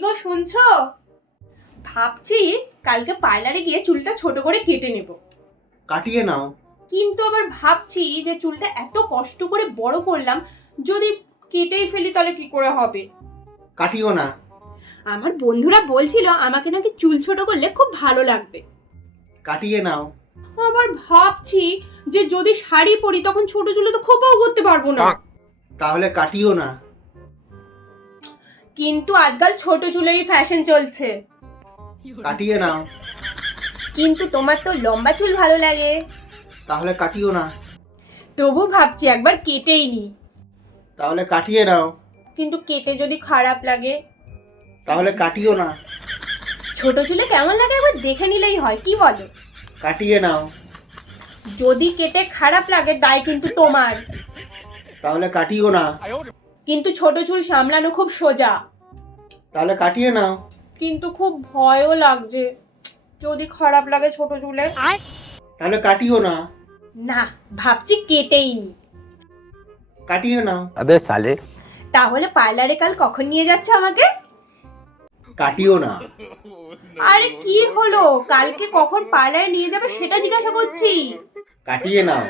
গো শুনছো? ভাবছি কালকে পার্লারে গিয়ে চুলটা ছোট করে কেটে নেব। কাটিয়ে নাও। কিন্তু আবার ভাবছি যে চুলটা এত কষ্ট করে বড় করলাম, যদি কেটেই ফেলি তাহলে কি করে হবে? কাটিও না। আমার বন্ধুরা বলছিল আমাকে নাকি চুল ছোট করলে খুব ভালো লাগবে। কাটিয়ে নাও। আবার ভাবছি যে যদি শাড়ি পরি তখন ছোট চুলে তো খোপাও করতে পারবো না। তাহলে কাটিও না। কিন্তু আজকাল ছোট চুলেরই ফ্যাশন চলছে। কাটিয়ে নাও। কিন্তু তোমার তো লম্বা চুল ভালো লাগে। তাহলে কাটিও না। তবু ভাবছি একবার কেটেই নি। তাহলে কাটিয়ে নাও। কিন্তু কেটে যদি খারাপ লাগে? তাহলে কাটিও না। ছোট চুলে কেমন লাগে একবার দেখে নিলেই হয়, কি বলো? কাটিয়ে নাও। যদি কেটে খারাপ লাগে দায় কিন্তু তোমার। তাহলে কাটিও না। কিন্তু ছোট চুল সামলানো খুব সোজা। তাহলে কাটিয়ে নাও। কিন্তু খুব ভয়ও লাগছে, যদি খারাপ লাগে ছোট চুলে। তাহলে কাটিও না। না, ভাবছি কেটেই নি। কাটিয়ে নাও। अबे साले। তাহলে পার্লারে কাল কখন নিয়ে যাচ্ছে আমাকে? কাটিও না। আরে কি হলো, কালকে কখন পার্লারে নিয়ে যাবে সেটা জিজ্ঞাসা করছি। কাটিয়ে নাও।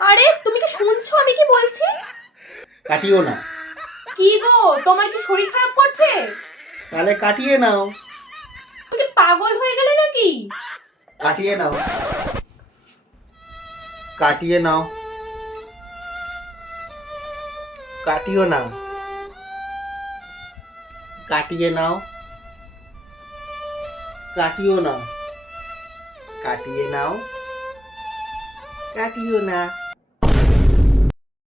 আরে তুমি কি শুনছো আমি কি বলছি? কাটিও না। কি গো, তোমার কি শরীর খারাপ করছে? তাহলে কাটিয়ে নাও। তুমি কি পাগল হয়ে গেলে নাকি? কাটিয়ে নাও। কাটিয়ে নাও। কাটিও না। কাটিয়ে নাও। কাটিও না। কাটিয়ে নাও। কাটিও না।